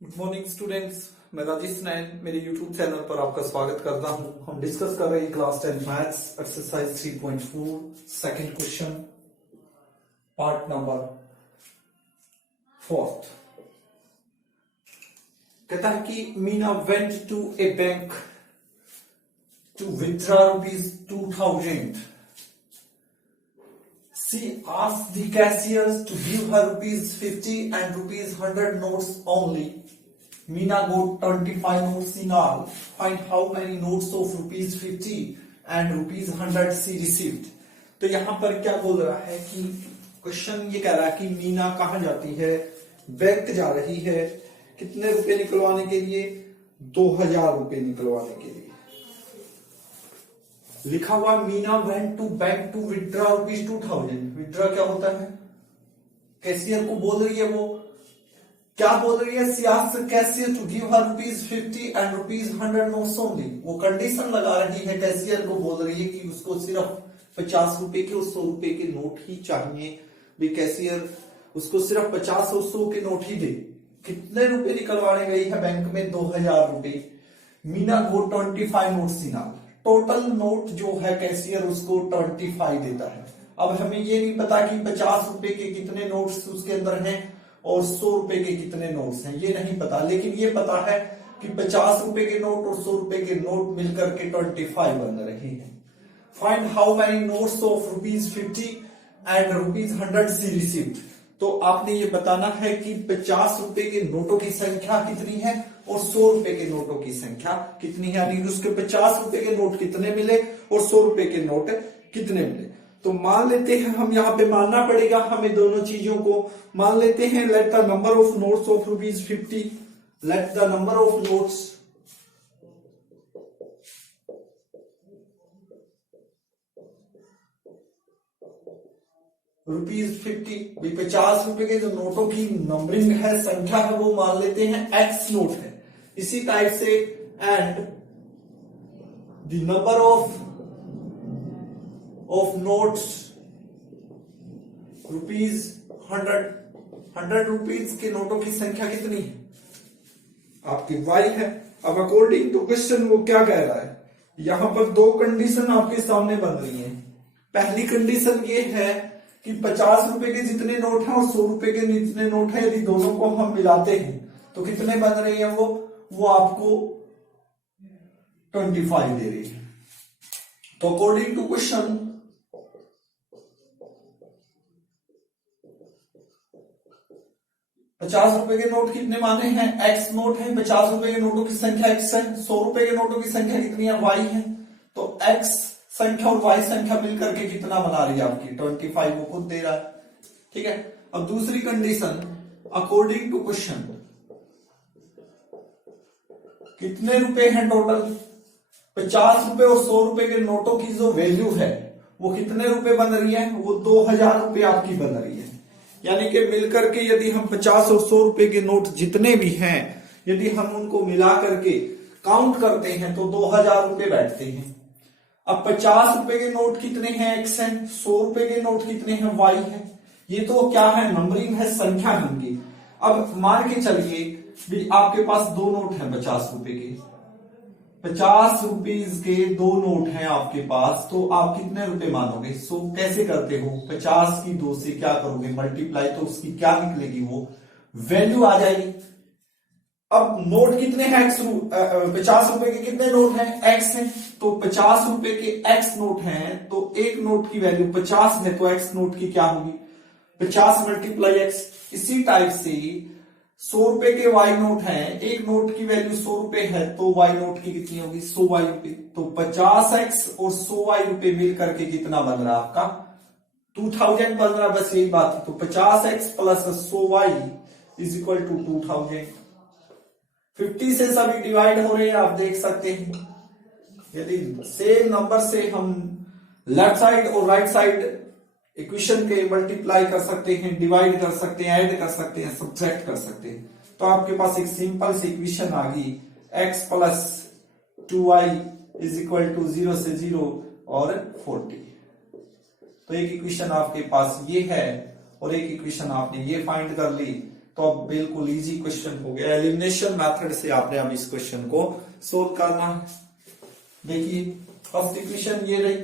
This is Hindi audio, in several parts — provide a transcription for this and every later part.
गुड मॉर्निंग स्टूडेंट्स, मैं राजेश नैन मेरे यूट्यूब चैनल पर आपका स्वागत करता हूं। हम डिस्कस कर रहे हैं class 10 maths exercise 3.4 second question part number 4। कहता है कि Meena went to a bank to withdraw ₹2000. She asked the cashiers to give her ₹50 and ₹100 notes only. Meena got 25 notes in all. Find how many notes of ₹50 and ₹100 she received. तो यहाँ पर क्या बोल रहा है कि क्वेश्चन ये कह रहा है कि मीना कहाँ जाती है, बैंक जा रही है, कितने रुपए निकलवाने के लिए, 2000 रुपए निकलवाने के लिए। लिखा हुआ Meena went to bank to withdraw ₹2000। Withdraw क्या होता है? कैशियर को बोल रही है, वो क्या बोल रही है? She asked cashier to give her ₹50 and ₹100 notes only. वो कंडीशन लगा रही है, कैशियर को बोल रही है कि उसको सिर्फ 50 रुपए के और 100 रुपए के नोट ही चाहिए। भी कैशियर उसको सिर्फ 50 और 100 के नोट ही दे। कितने रुपए निकलवाने गई है बैंक में? 2000 रुपए। मीना गो 25 notes in all. Total note जो है कैशियर उसको 25 देता है। अब हमें ये नहीं पता कि 50 रुपए के कितने नोट्स उसके अंदर हैं और 100 रुपए के कितने नोट्स हैं, ये नहीं पता। लेकिन ये पता है कि 50 रुपए के नोट और 100 रुपए के नोट मिलकर के 25 बन रहे हैं। Find how many notes of ₹50 and ₹100 she received. तो आपने ये बताना है कि 50 रुपए के नोटों की संख्या कितनी है और 100 रुपए के नोटों की संख्या कितनी है, यानी उसके 50 रुपए के नोट कितने मिले और 100 रुपए के नोट कितने मिले। तो मान लेते हैं, हम यहाँ पे मानना पड़ेगा हमें दोनों चीजों को। मान लेते हैं let the number of notes of ₹50, let the number of notes ₹50। 50 रुपए के जो नोटों की नंबरिंग है, संख्या है, वो मान लेते हैं X नोट है। इसी टाइप से and the number of notes ₹100 rupees के नोटों की संख्या कितनी है? आपकी Y है। अब अकॉर्डिंग टू क्वेश्चन वो क्या कह रहा है, यहां पर दो कंडीशन आपके सामने बन रही है। पहली कंडीशन ये है कि 50 रुपए के जितने नोट हैं और 100 रुपए के जितने नोट हैं, यदि दोनों को हम मिलाते हैं तो कितने बन रहे हैं? वो आपको 25 दे रही है। तो अकॉर्डिंग टू क्वेश्चन ₹50 के नोट कितने माने हैं? X नोट है। 50 रुपए के नोटों की संख्या X है। 100 रुपए के नोटों की संख्या कितनी है? Y है। तो X संख्या और Y संख्या मिलकर के कितना बना रही है आपकी? 25 वो खुद दे रहा है। ठीक है। अब दूसरी कंडीशन, अकॉर्डिंग टू क्वेश्चन कितने रुपए हैं टोटल? 50 रुपए और 100 रुपए के नोटों की जो वैल्यू है वो कितने रुपए बन रही है? वो 2000 रुपए आपकी बन रही है। यानी कि मिलकर के यदि हम 50 और 100 रुपए के नोट जितने भी हैं, यदि हम उनको मिला करके काउंट करते हैं तो 2000 रुपए बैठते हैं। अब 50 रुपए के नोट कितने हैं? X हैं। 100 रुपए के नोट कितने हैं? Y हैं। ये तो क्या है? नंबरिंग है, संख्या होंगी। अब मान के चलिए भी आपके पास दो नोट हैं 50 रुपए के। 50 रुपीज के दो नोट हैं आपके पास, तो आप कितने रुपए मानोगे? 100 कैसे करते हो? 50 की 2 से क्या करोगे? मल्टीप्लाई, तो उसकी क्या निकलेगी? वो वैल्यू आ जाएगी। अब नोट कितने हैं? 50 रुपए के कितने नोट हैं? X हैं। तो 50 रुपए के X नोट हैं, तो एक नोट की वैल्यू 50 है, तो X नोट की क्या होगी? 50 मल्टीप्लाई X। इसी टाइप से 100 रुपए के Y नोट हैं, एक नोट की वैल्यू 100 रुपए है, तो Y नोट की कितनी होगी? 100 Y रुपए। तो 50X और 100 Y रुपए मिल करके कितना बन रहा है आपका? 2000 बन रहा है। बस यही बात है। तो 50X plus 100 Y is equal to 2000। 50 से सभी डिवाइड हो रहे हैं, आप देख सकते हैं। यदि सेम नंबर से हम लेफ्ट साइड और राइट साइड इक्वेशन के मल्टीप्लाई कर सकते हैं, डिवाइड कर सकते हैं, ऐड कर सकते हैं, सब्ट्रैक्ट कर सकते हैं, तो आपके पास एक सिंपल सी इक्वेशन आ गई, x plus 2y is equal to 0 से 0 और 40। तो एक इक्वेशन आपके पास ये है और एक इक्वेशन आपने ये फाइंड कर ली। तो तो अब बिल्कुल इजी क्वेश्चन हो गया। एलिमिनेशन मेथड से आपने अब इस क्वेश्चन को सोल्व करना है। देखिए फर्स्ट इक्वेशन ये रही,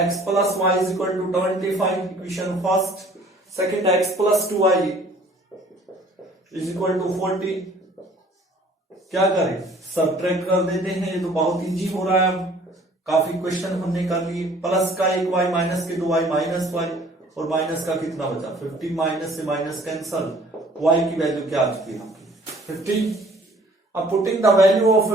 x plus Y is equal to 25, equation first. Second x plus 2y is equal to 40। क्या करें, सब्ट्रैक्ट कर देते हैं, ये तो बहुत इजी हो रहा है। अब काफी क्वेश्चन हमने कर लिए। प्लस का 1y माइनस के 2y माइनस y, और माइनस का कितना बचा 15, माइनस से माइनस कैंसल, y की वैल्यू क्या आ चुकी है 15। अब putting the value of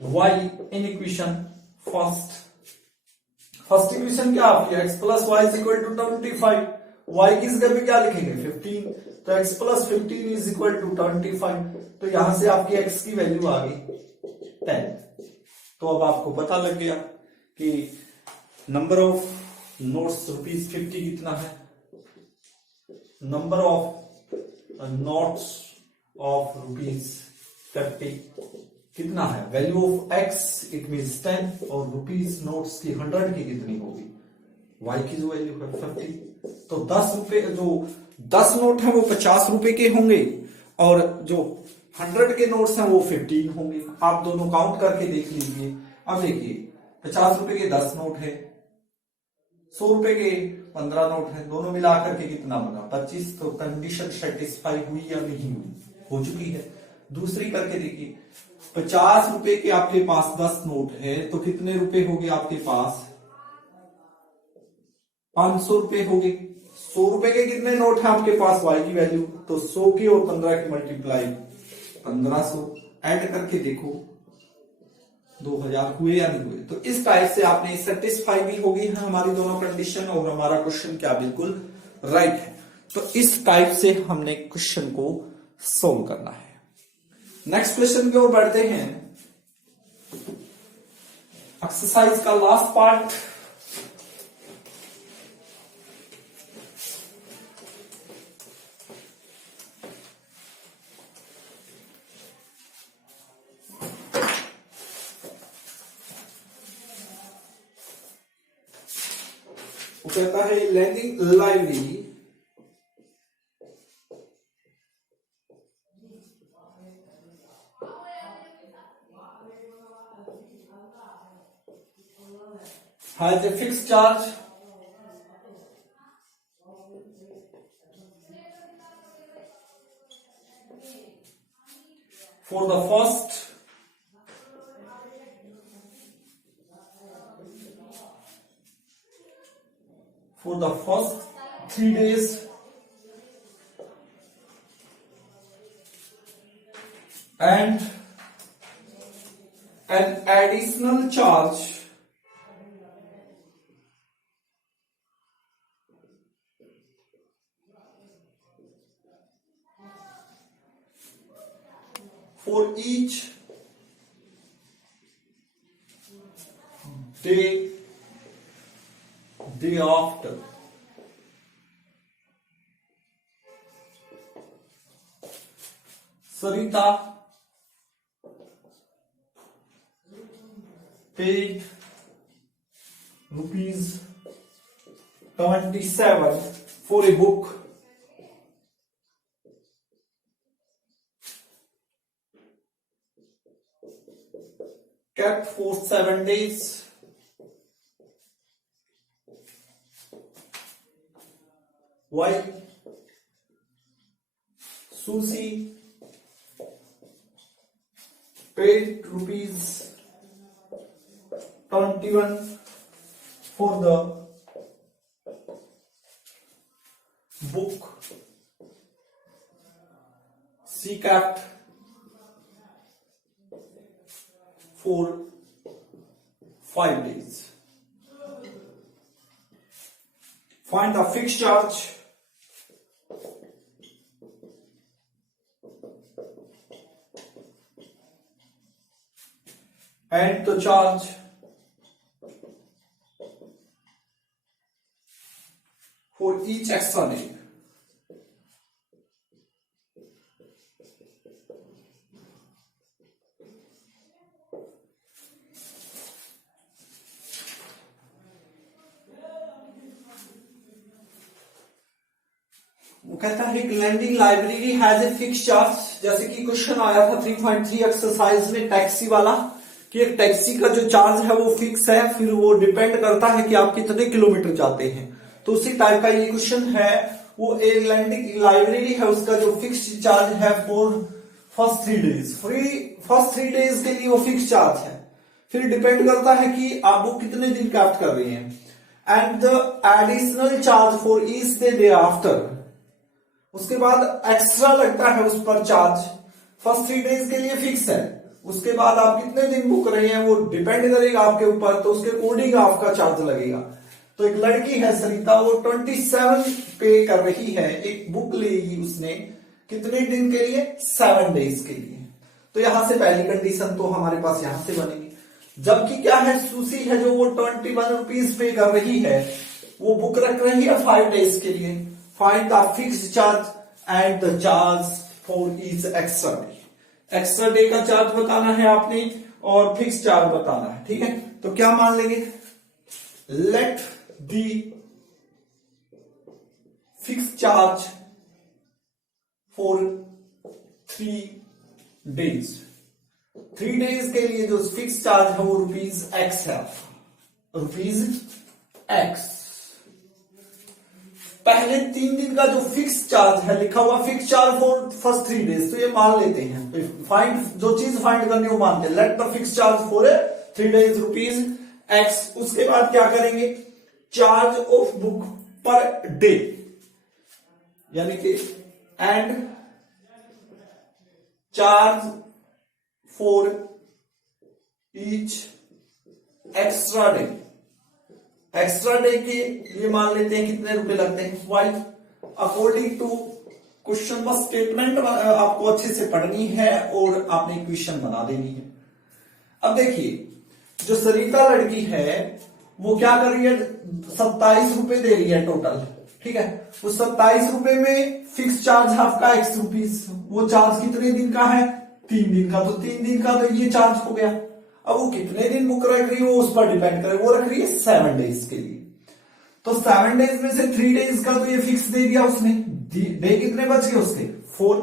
y in equation first. First equation क्या आपकी, x plus Y is equal to 25, y की जगह पे क्या लिखेंगे 15, तो x plus 15 is equal to 25, तो यहां से आपकी x की वैल्यू आ गई 10। तो अब आपको पता लग गया कि नंबर ऑफ नोट्स ₹50 कितना है, नंबर ऑफ नोट्स ऑफ ₹50 कितना है, value of x it means 10, और रुपीज नोट्स की 100 की कितनी होगी, y की जो वैल्यू है 50। तो 10 रुपए, जो 10 नोट है वो 50 रुपए के होंगे, और जो 100 के नोट्स हैं वो 15 होंगे। आप दोनों काउंट करके देख लीजिए। अब देखिए 50 रुपए के 10 नोट है, 100 रुपए के 15 नोट है, दोनों मिलाकर के कितना बना 25। तो कंडीशन सेटिस्फाई हुई या नहीं हुई, हो चुकी है। दूसरी करके देखिए, 50 रुपए के आपके पास 10 नोट है, तो कितने रुपए हो गए आपके पास 500 रुपए हो गए। 100 रुपए के कितने नोट है आपके पास, y की वैल्यू, तो 100 की और 15 की मल्टीप्लाई 1500, ऐड करके देखो 2000 हुए या नहीं हुए। तो इस टाइप से आपने सेटिस्फाई भी होगी है हमारी दोनों कंडीशन, और हमारा क्वेश्चन क्या बिल्कुल राइट है। तो इस टाइप से हमने क्वेश्चन को सोल्व करना है। नेक्स्ट क्वेश्चन की ओर बढ़ते हैं। एक्सरसाइज का लास्ट पार्ट, वो कहता है learning library has a fixed charge for the first for the first 3 days and an additional charge for each day after. Sarita paid ₹27 for a book kept for 7 days. Why? Susie paid ₹21 for the book she kept for 5 days. Find the fixed charge and the charge for each extra day. वो कहता है एक lending library has a fix charge, जैसे कि क्वेश्चन आया था 3.3 एक्सरसाइज में टैक्सी वाला, कि एक टैक्सी का जो चार्ज है वो फिक्स है, फिर वो डिपेंड करता है कि आप कितने किलोमीटर जाते हैं। तो उसी टाइप का ये क्वेश्चन है। वो एक लैंडिंग लाइब्रेरी है, उसका जो फिक्स चार्ज है for first 3 days, first 3 days के लिए वो फिक्स चार्ज है। फिर डिपेंड करता है कि आप वो कितने दिन कैप्ट कर रहे हैं। And the additional charge for each day after, उसके बाद एक्स्ट्रा लगता है उस पर चार्ज। फर्स्ट 3 डेज के लिए फिक्स है, उसके बाद आप कितने दिन बुक रहे हैं वो डिपेंड करेगा आपके ऊपर, तो उसके अकॉर्डिंग आपका चार्ज लगेगा। तो एक लड़की है सरिता, वो 27 पे कर रही है, एक बुक लेगी उसने कितने दिन के लिए, 7 डेज के लिए। तो यहां से पहली कंडीशन तो हमारे पास यहां से बनेगी। जबकि क्या है, सुशी है जो वो 21 रुपीज पे कर रही है, वो बुक रख रही है 5 डेज के लिए। Find the fixed charge and the charge for each extra day. Extra day का चार्ज बताना है आपने और फिक्स चार्ज बताना है, ठीक है। तो क्या मान लेंगे, let the fix charge for 3 days. 3 days के लिए जो फिक्स चार्ज है वो ₹X है, ₹X। पहले 3 दिन का जो फिक्स चार्ज है लिखा हुआ, fix charge for first 3 days, तो ये मान लेते हैं। फाइंड, जो चीज फाइंड करनी है वो मानते हैं। Let the fix charge for 3 days ₹X। उसके बाद क्या करेंगे, charge of book per day, यानी कि and charge for each extra day. Extra day के लिए मान लेते हैं कितने रुपए लगते हैं, वाई अकॉर्डिंग टू क्वेश्चन। बस स्टेटमेंट आपको अच्छे से पढ़नी है और आपने इक्वेशन बना देनी है। अब देखिए, जो सरिता लड़की है वो क्या कर रही है, 27 रुपए दे रही है टोटल, ठीक है। उस 27 रुपए में फिक्स चार्ज है आपका X रुपीज। वो चार्ज कितने दिन का है, 3 दिन का, तो 3 दिन का तो ये चार्ज हो गया। अब वो कितने दिन बुक रख रही है वो उस पर डिपेंड करे, वो रख रही है 7 डेज के लिए। तो 7 डेज में से 3 डेज का तो ये फिक्स दे दिया उसने। डे कितने बच गए उसके, 4।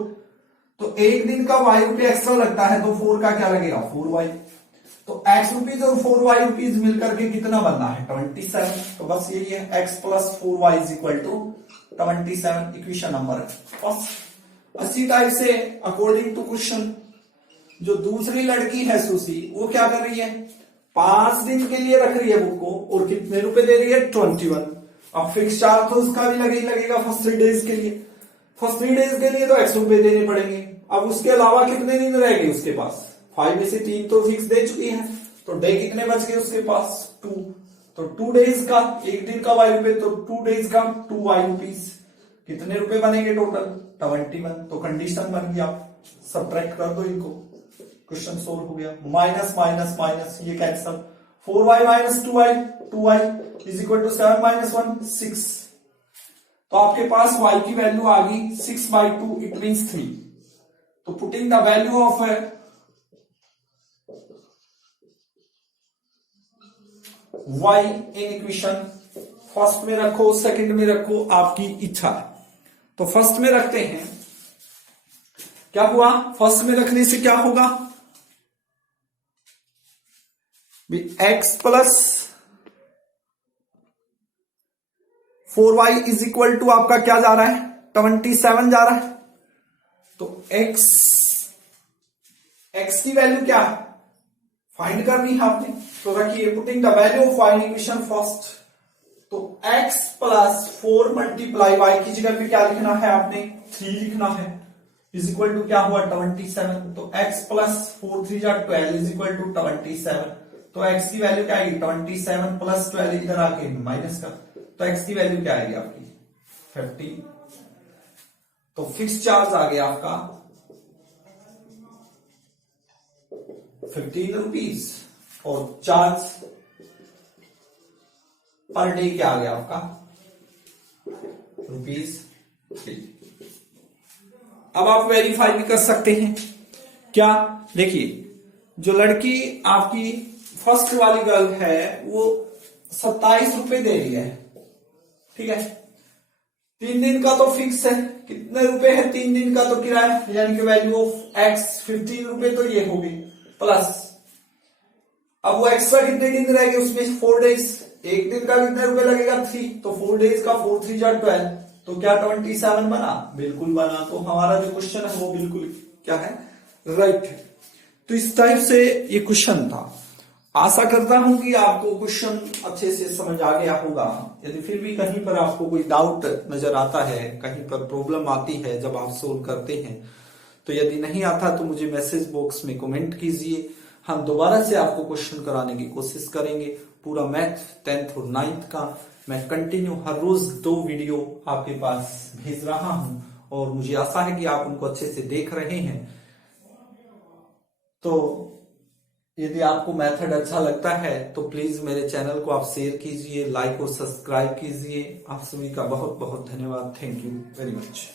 तो 1 दिन का Y रुपये एक्स्ट्रा लगता है, तो 4 का क्या लगेगा, 4Y। तो X रुपीज और 4Y रुपीज मिलकर के कितना बनना है, 27। तो बस यही है, X plus 4Y is equal to 27, equation number first. इसी टाइप से अकॉर्डिंग टू क्वेश्चन, जो दूसरी लड़की है सुशी, वो क्या कर रही है, 5 दिन के लिए रख रही है बुक को और कितने रुपए दे रही है, 21। अब फिक्स चार्ज तो उसका भी लगेगा फर्स्ट 3 डेज के लिए। फर्स्ट 3 डेज के लिए तो X रुपए देने पड़ेंगे। अब उसके अलावा कितने दिन रहेंगे उसके पास, 5 में से 3 तो फिक्स दे चुकी है, तो डे कितने बच गए उसके पास, 2। तो 2 डेज का, 1 दिन का Y रुपए, तो 2 डेज का 2Y रुपीज, कितने रुपए बनेंगे टोटल, 21। तो कंडीशन बन गई, आप सब्ट्रैक्ट कर दो इनको, क्वेश्चन सोल्व हो गया। माइनस माइनस माइनस ये cancel, 4Y minus 2Y is equal to 7 minus 1 6। तो आपके पास Y की वैल्यू आ गई 6/2, इट मीन्स 3। तो putting the value of Y in equation, first में रखो सेकंड में रखो, आपकी इच्छा है। तो फर्स्ट में रखते हैं, क्या हुआ, फर्स्ट में रखने से क्या होगा, X plus 4Y is equal to आपका क्या जा रहा है, 27 जा रहा है। तो X की वैल्यू क्या है, फाइंड करनी है आपने। तो रखिए, putting the value of Y in equation first. तो X प्लस 4 मल्टीप्लाई Y की जगह पे क्या लिखना है आपने, 3 लिखना है, इज इक्वल टू क्या हुआ, 27। तो X प्लस 4 3 जा 12 इज इक्वल टू 27। तो X की वैल्यू क्या आएगी, 27 प्लस 12 इधर आके माइनस का, तो X की वैल्यू क्या आएगी आपकी, 50। तो फिक्स चार्ज आ गया आपका 15 रुपीज और चार्ज पर डे क्या आ गया आपका, ₹3। अब आप वेरीफाई भी कर सकते हैं क्या, देखिए, जो लड़की आपकी फर्स्ट वाली गर्ल है वो 27 रुपए दे रही है, ठीक है। 3 दिन का तो फिक्स है, कितने रुपए है 3 दिन का तो किराया, यानी कि वैल्यू ऑफ एक्स 15 रुपए तो ये होगी प्लस, अब वो एक्स्ट्रा कितने दिन रहेंगे उसमें 4 डेज, एक दिन का कितने रुपए लगेगा 3, तो 4 डेज का 4 3 जा 12, तो क्या 27 बना, बिल्कुल बना। तो हमारा जो क्वेश्चन है वो बिल्कुल क्या है, राइट है। तो इस टाइप से ये क्वेश्चन था। आशा करता हूं कि आपको क्वेश्चन अच्छे से समझ आ गया होगा। यदि फिर भी कहीं पर आपको कोई डाउट नजर आता है, कहीं पर प्रॉब्लम आती है जब आप सोल्व करते हैं, तो यदि नहीं आता तो मुझे मैसेज बॉक्स में कमेंट कीजिए, हम दोबारा से आपको क्वेश्चन कराने की कोशिश करेंगे। पूरा मैथ 10th और 9th का मैं कंटिन्यू हर रोज 2 वीडियो आपके पास भेज रहा हूं, और मुझे आशा है कि आप उनको अच्छे से देख रहे हैं। तो यदि आपको मेथड अच्छा लगता है तो प्लीज मेरे चैनल को आप शेयर कीजिए, लाइक और सब्सक्राइब कीजिए। आप सभी का बहुत बहुत धन्यवाद। Thank you very much.